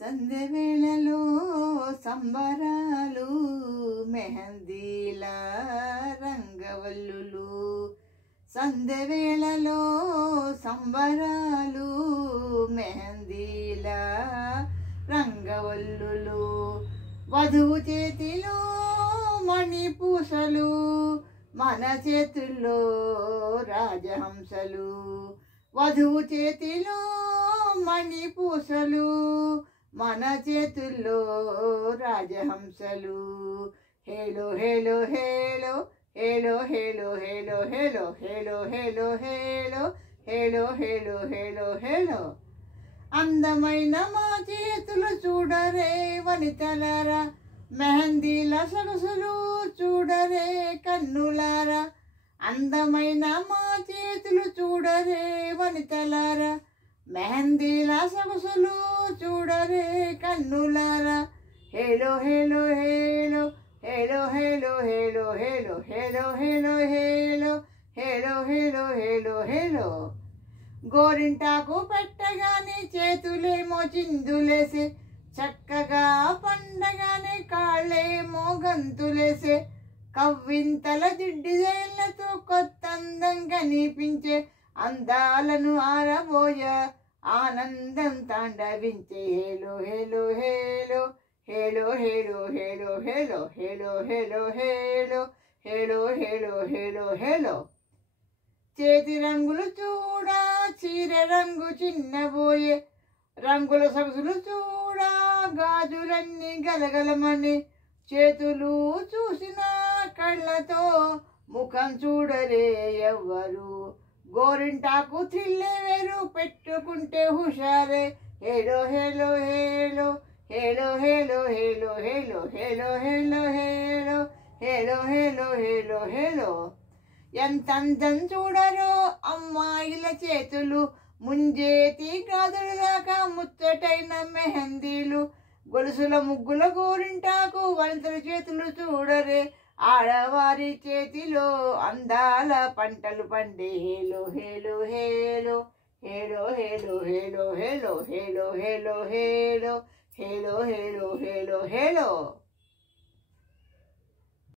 సంధ్య వేళలో సంబరాలు మెహందీల రంగవల్లులు సంధ్య వేళలో సంబరాలు మెహందీల రంగవల్లులు వధువు చేతిలో మణిపూసలు మన చేతుల్లో రాజహంసలు వధువు చేతిలో మణిపూసలు మన చేతుల్లో రాజహంసలు హేలో హేలో హేలో హేలో హేలో హేలో హేలో హేలో హేలో హేలో హేలో హేలో హేలో హేలో అందమైన మా చేతులు చూడరే వనితలారా మెహందీల సొగసులు చూడరే కన్నులారా అందమైన మా చేతులు చూడరే వనితలారా మెహందీల సొగసులు చూడరే కన్నులారా హేలో హేలో హేలో హేలో హేలో హేలో హేలో హేలో హేలో హేలో హేలో హేలో హేలో హేలో గోరింటాకు పెట్టగానే చేతులేమో చిందులేసే చక్కగా పండగానే కాళ్ళేమో గంతులేసే కవ్వింతల దిడ్డిజైన్లతో కొత్త అందం కనిపించే అందాలను ఆరబోయ ఆనందం తాండవించే హేలో హేలో హేలో హేలో హేలో హేలో హేలో హేలో హేలో హేలో హేలో హేలో హేలో హేలో చేతి రంగులు చూడా చీర రంగు చిన్నబోయే రంగుల సొగసులు చూడా గాజులన్నీ గలగలమని చేతులు చూసిన కళ్ళతో ముఖం చూడరే ఎవ్వరు గోరింటాకు థ్రిల్లే వేరు పెట్టుకుంటే హుషారే హేలో హేలో హేలో హేలో హేలో హేలో హేలో హేలో హేలో హేలో హేలో హేలో హేలో హేలో ఎంత అందం చూడరో అమ్మాయిల చేతులు ముంజేతి గాజుల దాకా ముచ్చటైన మెహందీలు గొలుసుల ముగ్గుల గోరింటాకు వనితల చేతులు చూడరే ఆడవారి చేతిలో అందాల పంటలు పండే హేలో హేలో హేలో హేలో హేలో హేలో హేలో హేలో హేలో హేలో హేలో హేలో హేలో హేలో